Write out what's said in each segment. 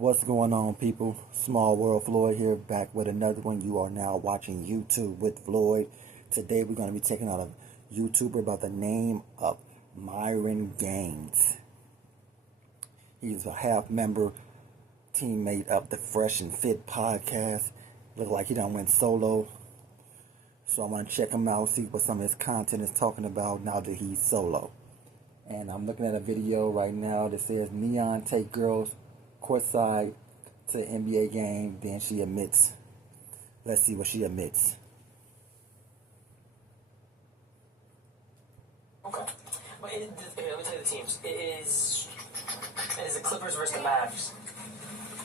What's going on, people? Small World Floyd here, back with another one. You are now watching YouTube with Floyd. Today we're going to be checking out a YouTuber by the name of Myron Gaines. He's a half-member teammate of the Fresh and Fit podcast. Look like he done went solo. So I'm going to check him out, see what some of his content is talking about now that he's solo. And I'm looking at a video right now that says Neon take girls courtside to the NBA game. Then she admits. Let's see what she admits. Okay. But let me tell you the teams. It is the Clippers versus the Mavs.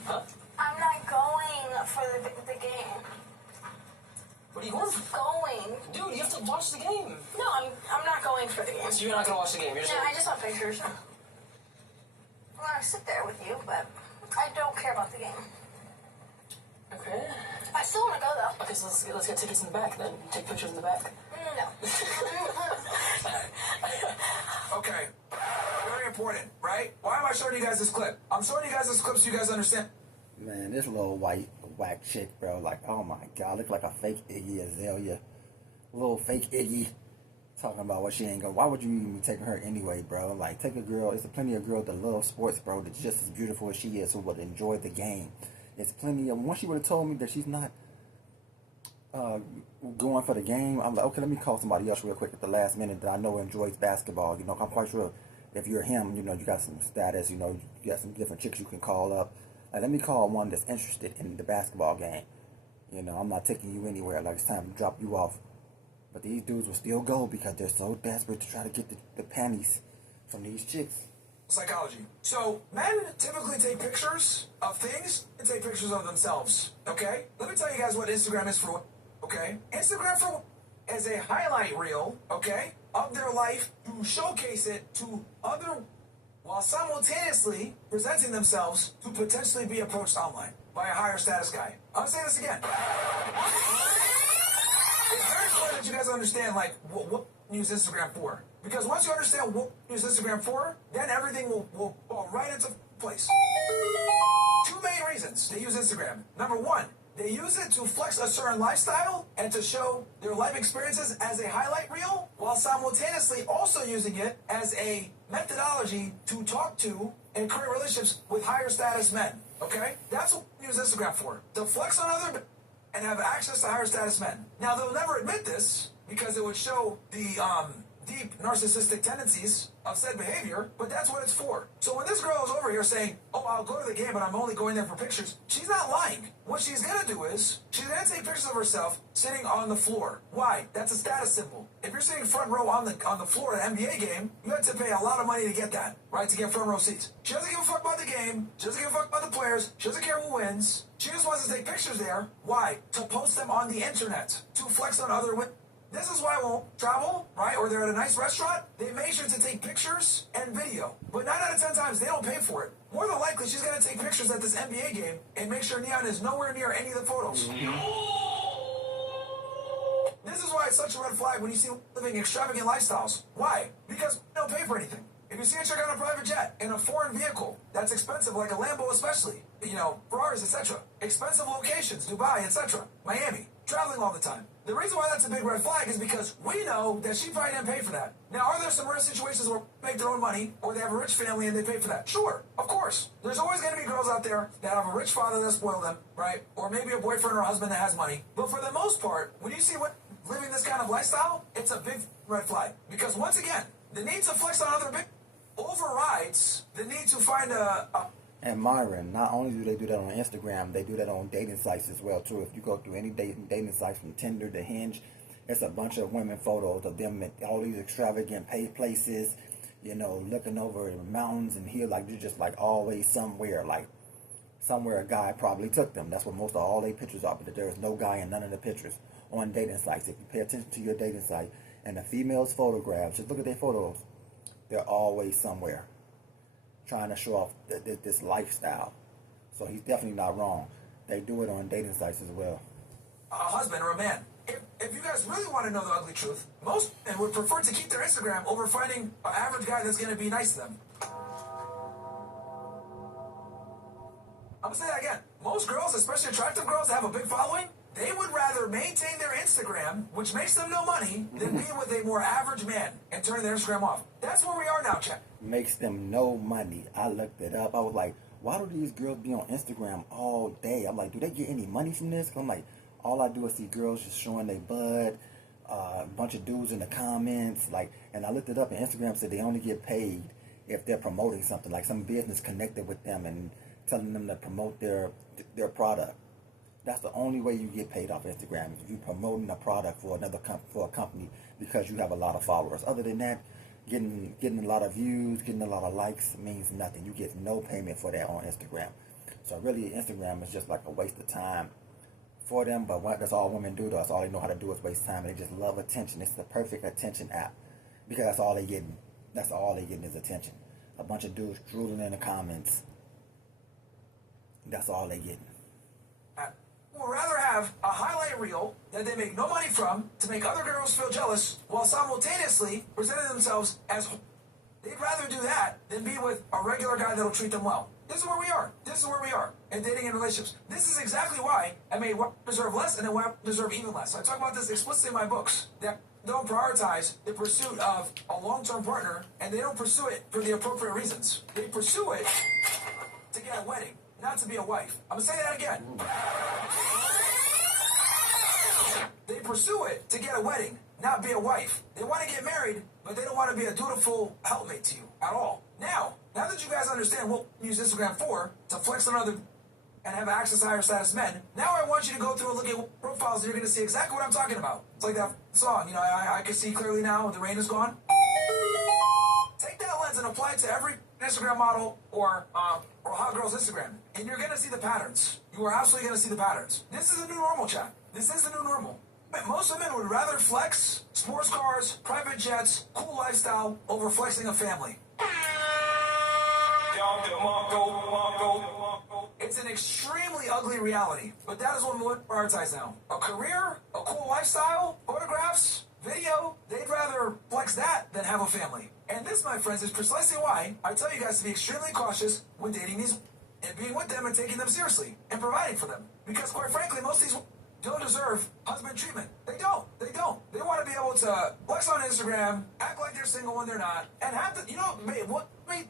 Huh? I'm not going for the game. What are you going for? Going. Dude, you have to watch the game. No, I'm not going for the game. So you're not going to watch the game? You're just I just want pictures. I'm going to sit there with you, but I don't care about the game. Okay. I still want to go, though. Okay, so let's get tickets in the back then. Take pictures in the back. No. Okay. Very important, right? Why am I showing you guys this clip? I'm showing you guys this clip so you guys understand. Man, this little white whack chick, bro. Like, oh my God, look like a fake Iggy Azalea. Little fake Iggy. Talking about what she ain't gonna. Why would you even be taking her anyway, bro? Like, take a girl. There's plenty of girls that love sports, bro, that's just as beautiful as she is, who would enjoy the game. There's plenty of. Once she would have told me that she's not going for the game, I'm like, okay, let me call somebody else real quick at the last minute that I know enjoys basketball. You know, I'm quite sure if you're him, you know, you got some status. You know, you got some different chicks you can call up. Like, let me call one that's interested in the basketball game. You know, I'm not taking you anywhere. Like, it's time to drop you off. But these dudes will still go because they're so desperate to try to get the panties from these chicks. Psychology. So, men typically take pictures of things and take pictures of themselves, okay? Let me tell you guys what Instagram is for, okay? Instagram for is a highlight reel, okay, of their life to showcase it to other, while simultaneously presenting themselves to potentially be approached online by a higher status guy. I'll say this again. It's very important that you guys understand, like, what you use Instagram for. Because once you understand what you use Instagram for, then everything will fall right into place. Two main reasons they use Instagram. Number one, they use it to flex a certain lifestyle and to show their life experiences as a highlight reel, while simultaneously also using it as a methodology to talk to and create relationships with higher status men. Okay? That's what we use Instagram for. To flex on other and have access to higher status men. Now, they'll never admit this because it would show the deep narcissistic tendencies of said behavior, but that's what it's for. So when this girl is over here saying, oh, I'll go to the game, but I'm only going there for pictures, she's not lying. What she's going to do is, she's going to take pictures of herself sitting on the floor. Why? That's a status symbol. If you're sitting front row on the floor at an NBA game, you have to pay a lot of money to get that, right? To get front row seats. She doesn't give a fuck about the game. She doesn't give a fuck about the players. She doesn't care who wins. She just wants to take pictures there. Why? To post them on the internet. To flex on other women. This is why we'll travel, right? Or they're at a nice restaurant. They make sure to take pictures and video. But 9 out of 10 times, they don't pay for it. More than likely, she's going to take pictures at this NBA game and make sure Neon is nowhere near any of the photos. This is why it's such a red flag when you see living extravagant lifestyles. Why? Because they don't pay for anything. If you see a chick on a private jet in a foreign vehicle that's expensive, like a Lambo especially, you know, Ferraris, etc., expensive locations, Dubai, etc., Miami, traveling all the time. The reason why that's a big red flag is because we know that she probably didn't pay for that. Now, are there some rare situations where they make their own money, or they have a rich family and they pay for that? Sure, of course. There's always going to be girls out there that have a rich father that spoiled them, right? Or maybe a boyfriend or a husband that has money. But for the most part, when you see what living this kind of lifestyle, it's a big red flag. Because once again, the need to flex on other big overrides the need to find a And Myron, not only do they do that on Instagram, they do that on dating sites as well too. If you go through any dating sites from Tinder to Hinge, it's a bunch of women photos of them at all these extravagant paid places, you know, looking over the mountains and here, like they're just like always somewhere, like somewhere a guy probably took them. That's what most of all their pictures are, but there is no guy in none of the pictures on dating sites. If you pay attention to your dating site and the female's photographs, just look at their photos. They're always somewhere trying to show off this lifestyle. So he's definitely not wrong. They do it on dating sites as well. A husband or a man. If you guys really want to know the ugly truth, most men would prefer to keep their Instagram over finding an average guy that's going to be nice to them. I'm gonna say that again. Most girls, especially attractive girls that have a big following, they would rather maintain their Instagram, which makes them no money, than be with a more average man and turn their Instagram off. That's where we are now, Chad. Makes them no money. I looked it up. I was like, why do these girls be on Instagram all day? I'm like, do they get any money from this? 'Cause I'm like, all I do is see girls just showing their butt, a bunch of dudes in the comments, like, and I looked it up, and Instagram said they only get paid if they're promoting something, like some business connected with them and telling them to promote their product. That's the only way you get paid off Instagram, if you promoting a product for for a company because you have a lot of followers. Other than that, getting a lot of views, getting a lot of likes means nothing. You get no payment for that on Instagram. So really, Instagram is just like a waste of time for them. But that's all women do. That's all they know how to do is waste time. And they just love attention. It's the perfect attention app because that's all they getting. That's all they getting is attention. A bunch of dudes drooling in the comments. That's all they getting. Would rather have a highlight reel that they make no money from to make other girls feel jealous while simultaneously presenting themselves as. They'd rather do that than be with a regular guy that'll treat them well. This is where we are. This is where we are in dating and relationships. This is exactly why I made what deserve less and then what deserve even less. I talk about this explicitly in my books that don't prioritize the pursuit of a long-term partner, and they don't pursue it for the appropriate reasons. They pursue it to get a wedding, not to be a wife. I'm gonna say that again. They pursue it to get a wedding, not be a wife. They want to get married, but they don't want to be a dutiful helpmate to you at all. Now that you guys understand what we use Instagram for, to flex on other and have access to higher status men, now I want you to go through and look at profiles and you're going to see exactly what I'm talking about. It's like that song, I can see clearly now the rain is gone. Take that lens and apply it to every Instagram model or hot girl's Instagram, and you're going to see the patterns. You are absolutely going to see the patterns. This is the new normal, chat. This is the new normal. Most women would rather flex sports cars, private jets, cool lifestyle over flexing a family. It's an extremely ugly reality, but that is what we prioritize now. A career, a cool lifestyle, photographs, video, they'd rather flex that than have a family. And this, my friends, is precisely why I tell you guys to be extremely cautious when dating these and being with them and taking them seriously and providing for them. Because quite frankly, most of these don't deserve husband treatment. They don't. They don't. They want to be able to flex on Instagram, act like they're single when they're not, and have the,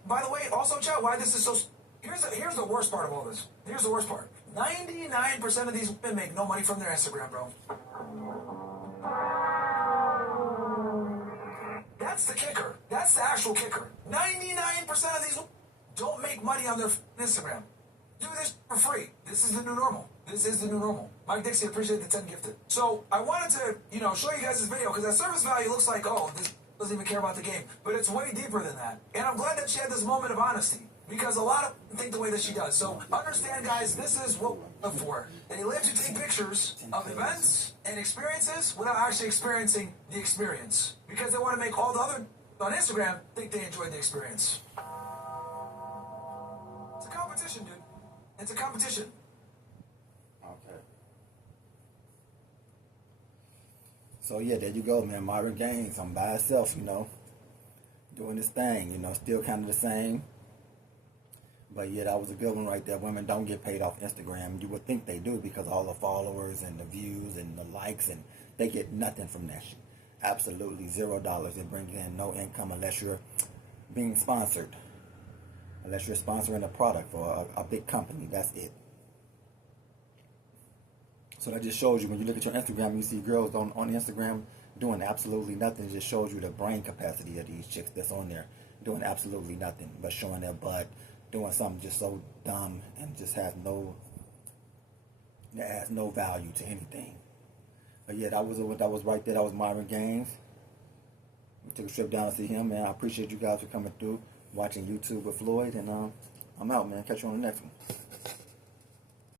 by the way, also, chat, why this is so. Here's the worst part of all this. Here's the worst part. 99% of these women make no money from their Instagram, bro. That's the kicker. That's the actual kicker. 99% of these don't make money on their Instagram. Do this for free. This is the new normal. This is the new normal. Mike Dixie, appreciate the 10 gifted. So I wanted to, show you guys this video because that service value looks like, this doesn't even care about the game. But it's way deeper than that. And I'm glad that she had this moment of honesty because a lot of them think the way that she does. So understand, guys, this is what we're looking for. They live to take pictures of events and experiences without actually experiencing the experience because they want to make all the other on Instagram think they enjoyed the experience. It's a competition, dude. It's a competition. Okay. So yeah, there you go, man. Myron Gaines, I'm by himself, doing this thing, still kind of the same. But yeah, that was a good one right there. Women don't get paid off Instagram. You would think they do because all the followers and the views and the likes, and they get nothing from that shit. Absolutely $0. It brings in no income unless you're being sponsored. Unless you're sponsoring a product for a big company. That's it. So that just shows you, when you look at your Instagram, you see girls on Instagram doing absolutely nothing. It just shows you the brain capacity of these chicks that's on there. Doing absolutely nothing but showing their butt. Doing something just so dumb and just has no value to anything. But yeah, that was right there. That was Myron Gaines. We took a trip down to see him, man. I appreciate you guys for coming through, watching YouTube with Floyd, and I'm out, man. Catch you on the next one.